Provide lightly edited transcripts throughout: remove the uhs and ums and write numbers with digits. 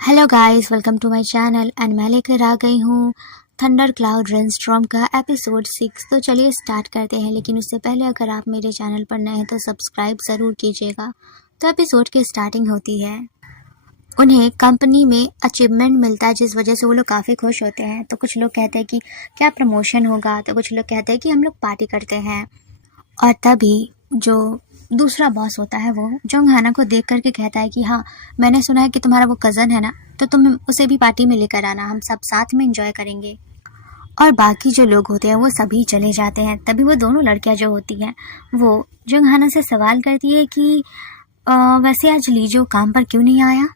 Hello guys, welcome to my channel and मैं लेकर आ गई हूँ थंडर क्लाउड रेनस्टॉर्म का एपिसोड 6। तो चलिए स्टार्ट करते हैं, लेकिन उससे पहले अगर आप मेरे चैनल पर नए हैं तो सब्सक्राइब ज़रूर कीजिएगा। तो एपिसोड की स्टार्टिंग होती है, उन्हें कंपनी में अचीवमेंट मिलता है जिस वजह से वो लोग काफ़ी खुश होते हैं। तो कुछ लोग कहते हैं कि क्या प्रमोशन होगा, तो कुछ लोग कहते हैं कि हम लोग पार्टी करते हैं। और तभी जो दूसरा बॉस होता है वो जोंग हाना को देख करके कहता है कि हाँ, मैंने सुना है कि तुम्हारा वो कज़न है ना, तो तुम उसे भी पार्टी में लेकर आना, हम सब साथ में एंजॉय करेंगे। और बाकी जो लोग होते हैं वो सभी चले जाते हैं। तभी वो दोनों लड़कियां जो होती हैं वो जोंग हाना से सवाल करती है कि वैसे आज लीजो काम पर क्यों नहीं आया।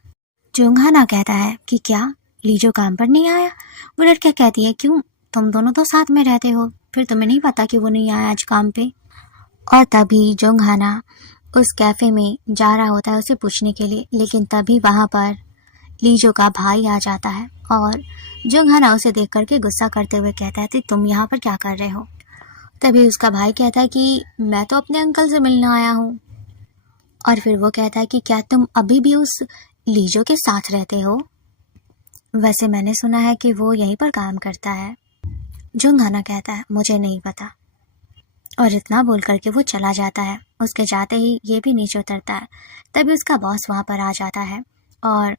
जोंग हाना कहता है कि क्या लीजो काम पर नहीं आया। वो लड़कियां कहती है क्यों, तुम दोनों तो साथ में रहते हो, फिर तुम्हें नहीं पता कि वो नहीं आया आज काम पे। और तभी जोंग हाना उस कैफ़े में जा रहा होता है उसे पूछने के लिए, लेकिन तभी वहाँ पर लीजो का भाई आ जाता है और जोंग हाना उसे देख करके गुस्सा करते हुए कहता है कि तुम यहाँ पर क्या कर रहे हो। तभी उसका भाई कहता है कि मैं तो अपने अंकल से मिलने आया हूँ। और फिर वो कहता है कि क्या तुम अभी भी उस लीजो के साथ रहते हो, वैसे मैंने सुना है कि वो यहीं पर काम करता है। जोंग हाना कहता है मुझे नहीं पता, और इतना बोल करके वो चला जाता है। उसके जाते ही ये भी नीचे उतरता है। तभी उसका बॉस वहाँ पर आ जाता है और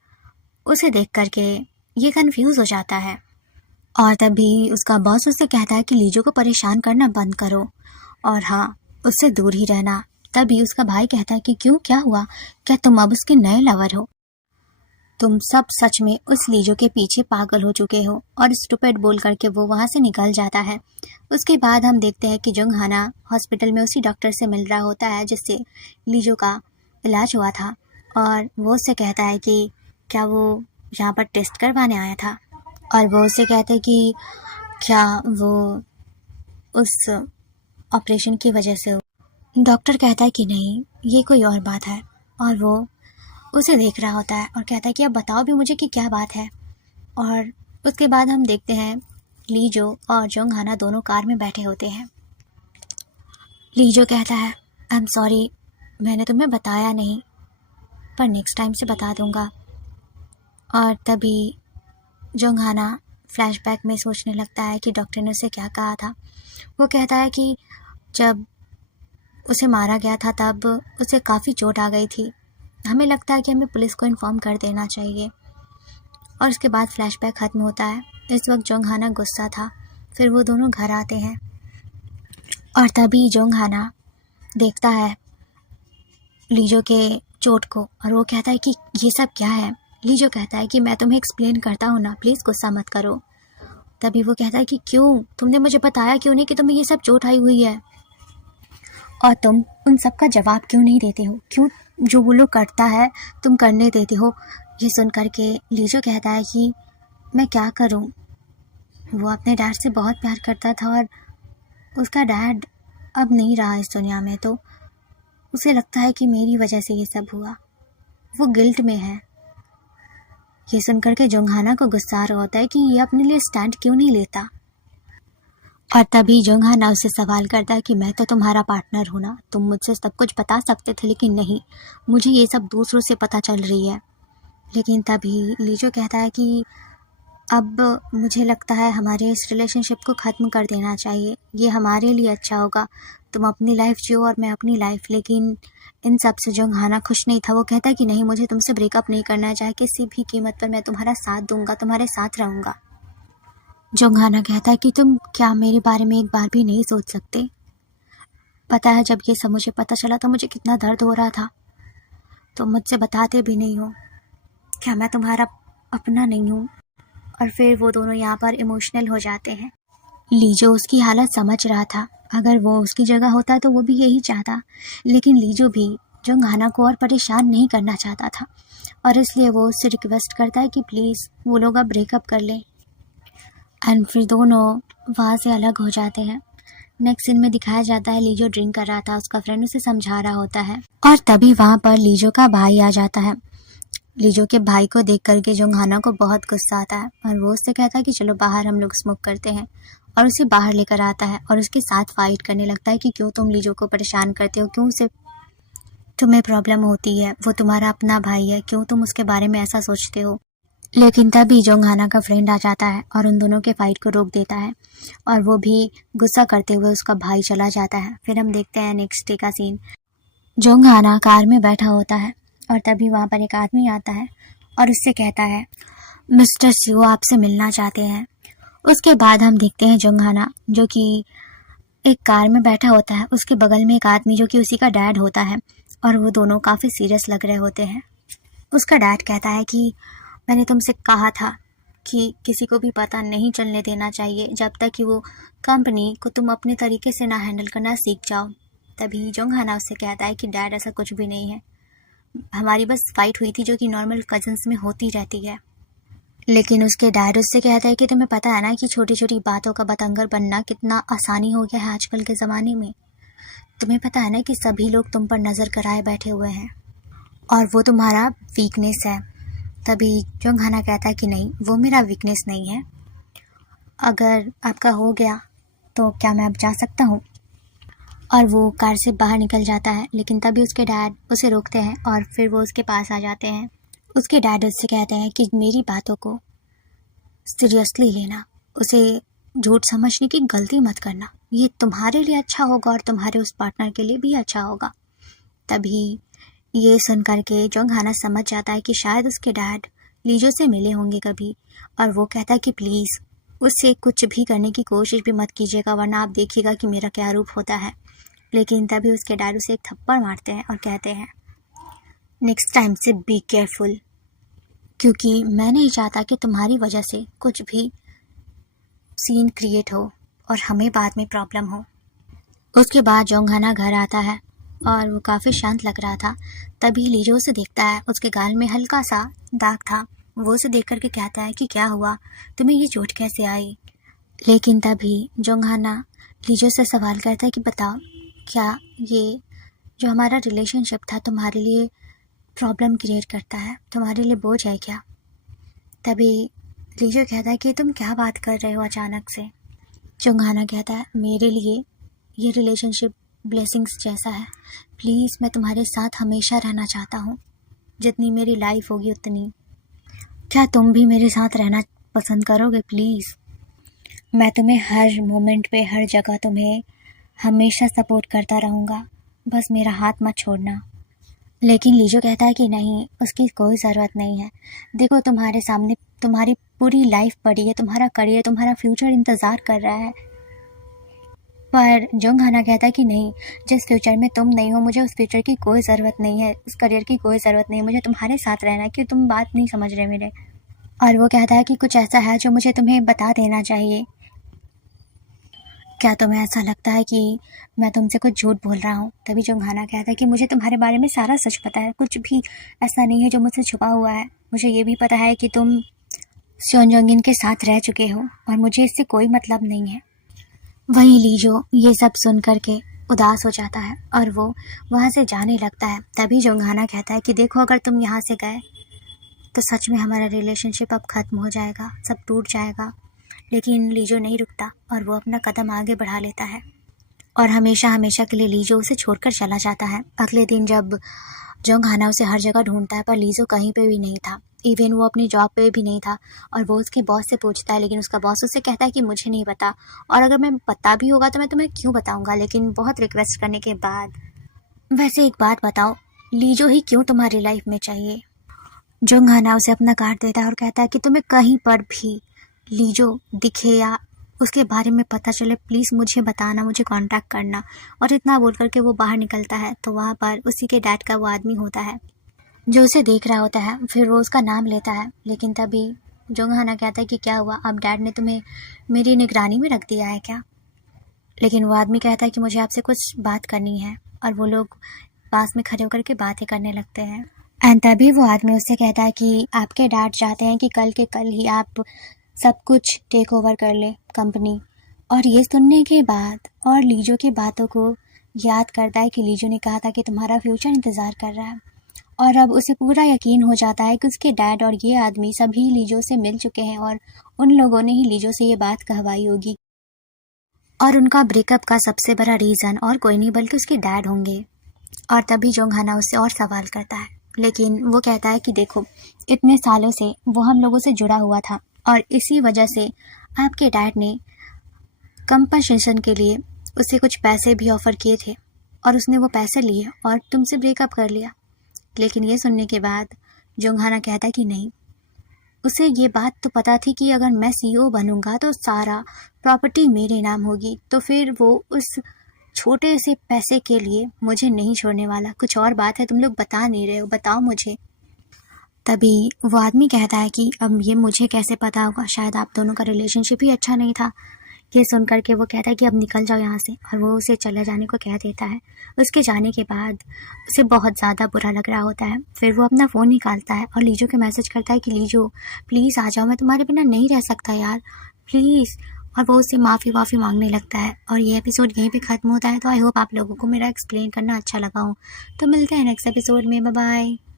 उसे देख करके ये कंफ्यूज हो जाता है। और तभी उसका बॉस उससे कहता है कि लीजो को परेशान करना बंद करो और हाँ, उससे दूर ही रहना। तभी उसका भाई कहता है कि क्यों, क्या हुआ, क्या तुम अब उसके नए लवर हो? तुम सब सच में उस लीजो के पीछे पागल हो चुके हो। और स्टूपिड बोल करके वो वहाँ से निकल जाता है। उसके बाद हम देखते हैं कि जोंग हाना हॉस्पिटल में उसी डॉक्टर से मिल रहा होता है जिससे लीजो का इलाज हुआ था। और वो उससे कहता है कि क्या वो यहाँ पर टेस्ट करवाने आया था। और वो उससे कहते हैं कि क्या वो उस ऑपरेशन की वजह से। डॉक्टर कहता है कि नहीं, ये कोई और बात है। और वो उसे देख रहा होता है और कहता है कि अब बताओ भी मुझे कि क्या बात है। और उसके बाद हम देखते हैं लीजो और जोंग हाना दोनों कार में बैठे होते हैं। लीजो कहता है आई एम सॉरी, मैंने तुम्हें बताया नहीं, पर नेक्स्ट टाइम से बता दूंगा। और तभी जोंग हाना फ्लैशबैक में सोचने लगता है कि डॉक्टर ने उसे क्या कहा था। वो कहता है कि जब उसे मारा गया था तब उसे काफ़ी चोट आ गई थी, हमें लगता है कि हमें पुलिस को इन्फॉर्म कर देना चाहिए। और उसके बाद फ्लैशबैक ख़त्म होता है। इस वक्त जोंग हाना गुस्सा था। फिर वो दोनों घर आते हैं और तभी जोंग हाना देखता है लीजो के चोट को और वो कहता है कि ये सब क्या है। लीजो कहता है कि मैं तुम्हें एक्सप्लेन करता हूँ ना, प्लीज़ गुस्सा मत करो। तभी वो कहता है कि क्यों, तुमने मुझे बताया क्यों नहीं कि तुम्हें ये सब चोट आई हुई है, और तुम उन सब का जवाब क्यों नहीं देते हो, क्यों जो वो लोग करता है तुम करने देते हो। ये सुन करके लीजो कहता है कि मैं क्या करूं, वो अपने डैड से बहुत प्यार करता था और उसका डैड अब नहीं रहा इस दुनिया में, तो उसे लगता है कि मेरी वजह से ये सब हुआ, वो गिल्ट में है। ये सुन करके जोंग हाना को गुस्सा आ रहा होता है कि ये अपने लिए स्टैंड क्यों नहीं लेता। और तभी जोंग हाना उससे सवाल करता है कि मैं तो तुम्हारा पार्टनर हूँ ना, तुम मुझसे सब कुछ बता सकते थे, लेकिन नहीं, मुझे ये सब दूसरों से पता चल रही है। लेकिन तभी लीजो कहता है कि अब मुझे लगता है हमारे इस रिलेशनशिप को ख़त्म कर देना चाहिए, ये हमारे लिए अच्छा होगा, तुम अपनी लाइफ जियो और मैं अपनी लाइफ। लेकिन इन सब से जोंग हाना खुश नहीं था। वो कहता है कि नहीं, मुझे तुमसे ब्रेकअप नहीं करना है, चाहे किसी भी कीमत पर मैं तुम्हारा साथ दूंगा, तुम्हारे साथ रहूँगा। जोंग हाना कहता है कि तुम क्या मेरे बारे में एक बार भी नहीं सोच सकते? पता है जब ये सब मुझे पता चला तो मुझे कितना दर्द हो रहा था, तुम मुझसे बताते भी नहीं हो, क्या मैं तुम्हारा अपना नहीं हूँ? और फिर वो दोनों यहाँ पर इमोशनल हो जाते हैं। लीजो उसकी हालत समझ रहा था, अगर वो उसकी जगह होता तो वो भी यही चाहता, लेकिन लीजो भी जोंग हाना को और परेशान नहीं करना चाहता था, और इसलिए वो उससे रिक्वेस्ट करता है कि प्लीज़ वो लोग अब ब्रेकअप कर लें। एंड फिर दोनों वहाँ से अलग हो जाते हैं। नेक्स्ट सीन में दिखाया जाता है लीजो ड्रिंक कर रहा था, उसका फ्रेंड उसे समझा रहा होता है, और तभी वहाँ पर लीजो का भाई आ जाता है। लीजो के भाई को देख करके जोंग हाना को बहुत गुस्सा आता है और वो उससे कहता है कि चलो बाहर हम लोग स्मोक करते हैं, और उसे बाहर लेकर आता है और उसके साथ फाइट करने लगता है कि क्यों तुम लीजो को परेशान करते हो, क्यों उसे तुम्हें प्रॉब्लम होती है, वो तुम्हारा अपना भाई है, क्यों तुम उसके बारे में ऐसा सोचते हो। लेकिन तभी जोंगहाना का फ्रेंड आ जाता है और उन दोनों के फाइट को रोक देता है और वो भी गुस्सा करते हुए उसका भाई चला जाता है। फिर हम देखते हैं नेक्स्ट डे का सीन। जोंगहाना कार में बैठा होता है और तभी वहाँ पर एक आदमी आता है और उससे कहता है, मिस्टर सियो आपसे मिलना चाहते हैं। उसके बाद हम देखते हैं जोंगहाना जो कि एक कार में बैठा होता है, उसके बगल में एक आदमी जो कि उसी का डैड होता है और वो दोनों काफ़ी सीरियस लग रहे होते हैं। उसका डैड कहता है कि मैंने तुमसे कहा था कि किसी को भी पता नहीं चलने देना चाहिए जब तक कि वो कंपनी को तुम अपने तरीके से ना हैंडल करना सीख जाओ। तभी जोंगहाना उससे कहता है कि डैड ऐसा कुछ भी नहीं है, हमारी बस फाइट हुई थी जो कि नॉर्मल कजन्स में होती रहती है। लेकिन उसके डैड उससे कहता है कि तुम्हें पता है ना कि छोटी छोटी बातों का बतंगर बनना कितना आसानी हो गया है आजकल के ज़माने में। तुम्हें पता है ना कि सभी लोग तुम पर नज़र कराए बैठे हुए हैं और वो तुम्हारा वीकनेस है। तभी जोंगहाना कहता है कि नहीं, वो मेरा वीकनेस नहीं है, अगर आपका हो गया तो क्या मैं अब जा सकता हूँ। और वो कार से बाहर निकल जाता है, लेकिन तभी उसके डैड उसे रोकते हैं और फिर वो उसके पास आ जाते हैं। उसके डैड उससे कहते हैं कि मेरी बातों को सीरियसली लेना, उसे झूठ समझने की गलती मत करना, ये तुम्हारे लिए अच्छा होगा और तुम्हारे उस पार्टनर के लिए भी अच्छा होगा। तभी ये सुन करके जोंगहाना समझ जाता है कि शायद उसके डैड लीजो से मिले होंगे कभी, और वो कहता है कि प्लीज़ उससे कुछ भी करने की कोशिश भी मत कीजिएगा वरना आप देखिएगा कि मेरा क्या रूप होता है। लेकिन तभी उसके डैड उसे एक थप्पड़ मारते हैं और कहते हैं, नेक्स्ट टाइम से बी केयरफुल, क्योंकि मैं नहीं चाहता कि तुम्हारी वजह से कुछ भी सीन क्रिएट हो और हमें बाद में प्रॉब्लम हो। उसके बाद जोंगहाना घर आता है और वो काफ़ी शांत लग रहा था। तभी लीजो उसे देखता है, उसके गाल में हल्का सा दाग था। वो उसे देख करके कहता है कि क्या हुआ, तुम्हें ये चोट कैसे आई। लेकिन तभी जोंगहाना लीजो से सवाल करता है कि बताओ, क्या ये जो हमारा रिलेशनशिप था तुम्हारे लिए प्रॉब्लम क्रिएट करता है, तुम्हारे लिए बोझ है क्या। तभी लीजो कहता है कि तुम क्या बात कर रहे हो अचानक से। जोंगहाना कहता है, मेरे लिए ये रिलेशनशिप ब्लेसिंग्स जैसा है, प्लीज़ मैं तुम्हारे साथ हमेशा रहना चाहता हूँ, जितनी मेरी लाइफ होगी उतनी। क्या तुम भी मेरे साथ रहना पसंद करोगे प्लीज़। मैं तुम्हें हर मोमेंट पे हर जगह तुम्हें हमेशा सपोर्ट करता रहूँगा, बस मेरा हाथ मत छोड़ना। लेकिन लीजो कहता है कि नहीं, उसकी कोई ज़रूरत नहीं है। देखो तुम्हारे सामने तुम्हारी पूरी लाइफ पड़ी है, तुम्हारा करियर, तुम्हारा फ्यूचर इंतज़ार कर रहा है। पर जोंगहाना कहता है कि नहीं, जिस फ्यूचर में तुम नहीं हो मुझे उस फ्यूचर की कोई ज़रूरत नहीं है, उस करियर की कोई ज़रूरत नहीं है, मुझे तुम्हारे साथ रहना है। क्यों तुम बात नहीं समझ रहे मेरे। और वो कहता है कि कुछ ऐसा है जो मुझे तुम्हें बता देना चाहिए। क्या तुम्हें ऐसा लगता है कि मैं तुमसे कुछ झूठ बोल रहा हूँ। तभी जोंगहाना कहता है कि मुझे तुम्हारे बारे में सारा सच पता है, कुछ भी ऐसा नहीं है जो मुझसे छुपा हुआ है। मुझे ये भी पता है कि तुम स्योनजोंगिन के साथ रह चुके हो और मुझे इससे कोई मतलब नहीं है। वहीं लीजो ये सब सुन करके उदास हो जाता है और वो वहाँ से जाने लगता है। तभी जोंगहाना कहता है कि देखो, अगर तुम यहाँ से गए तो सच में हमारा रिलेशनशिप अब ख़त्म हो जाएगा, सब टूट जाएगा। लेकिन लीजो नहीं रुकता और वो अपना कदम आगे बढ़ा लेता है और हमेशा हमेशा के लिए लीजो उसे छोड़कर चला जाता है। अगले दिन जब जोंगहाना उसे हर जगह ढूंढता है पर लीजो कहीं पे भी नहीं था, इवन वो अपनी जॉब पे भी नहीं था। और वो उसके बॉस से पूछता है, लेकिन उसका बॉस उससे कहता है कि मुझे नहीं पता, और अगर मैं पता भी होगा तो मैं तुम्हें क्यों बताऊंगा। लेकिन बहुत रिक्वेस्ट करने के बाद, वैसे एक बात बताओ, लीजो ही क्यों तुम्हारी लाइफ में चाहिए। जोंगहाना उसे अपना कार्ड देता है और कहता है कि तुम्हें कहीं पर भी लीजो दिखे या उसके बारे में पता चले, प्लीज़ मुझे बताना, मुझे कांटेक्ट करना। और इतना बोल करके वो बाहर निकलता है तो वहाँ पर उसी के डैड का वो आदमी होता है जो उसे देख रहा होता है। फिर वो उसका नाम लेता है, लेकिन तभी जोंगहाना कहता है कि क्या हुआ, अब डैड ने तुम्हें मेरी निगरानी में रख दिया है क्या। लेकिन वो आदमी कहता है कि मुझे आपसे कुछ बात करनी है, और वो लोग पास में खड़े होकर के बातें करने लगते हैं। एंड तभी वो आदमी उससे कहता है कि आपके डैड चाहते हैं कि कल के कल ही आप सब कुछ टेक ओवर कर ले कंपनी। और ये सुनने के बाद और लीजो की बातों को याद करता है कि लीजो ने कहा था कि तुम्हारा फ्यूचर इंतज़ार कर रहा है, और अब उसे पूरा यकीन हो जाता है कि उसके डैड और ये आदमी सभी लीजो से मिल चुके हैं और उन लोगों ने ही लीजो से ये बात कहवाई होगी, और उनका ब्रेकअप का सबसे बड़ा रीज़न और कोई नहीं बल्कि उसके डैड होंगे। और तभी जोंगहाना उससे और सवाल करता है लेकिन वो कहता है कि देखो, इतने सालों से वो हम लोगों से जुड़ा हुआ था और इसी वजह से आपके डैड ने कंपनसेशन के लिए उसे कुछ पैसे भी ऑफ़र किए थे और उसने वो पैसे लिए और तुमसे ब्रेकअप कर लिया। लेकिन ये सुनने के बाद जोंगहाना कहता है कि नहीं, उसे ये बात तो पता थी कि अगर मैं सीईओ बनूंगा तो सारा प्रॉपर्टी मेरे नाम होगी, तो फिर वो उस छोटे से पैसे के लिए मुझे नहीं छोड़ने वाला। कुछ और बात है, तुम लोग बता नहीं रहे हो, बताओ मुझे। तभी वो आदमी कहता है कि अब ये मुझे कैसे पता होगा, शायद आप दोनों का रिलेशनशिप ही अच्छा नहीं था। ये सुन कर के वो कहता है कि अब निकल जाओ यहाँ से, और वो उसे चले जाने को कह देता है। उसके जाने के बाद उसे बहुत ज़्यादा बुरा लग रहा होता है। फिर वो अपना फ़ोन निकालता है और लीजो के मैसेज करता है कि लीजो प्लीज़ आ जाओ, मैं तुम्हारे बिना नहीं रह सकता यार, प्लीज़। और वो उससे माफ़ी मांगने लगता है और ये एपिसोड यहीं पे ख़त्म होता है। तो आई होप आप लोगों को मेरा एक्सप्लेन करना अच्छा लगा हो। तो मिलते हैं नेक्स्ट एपिसोड में, बाय बाय।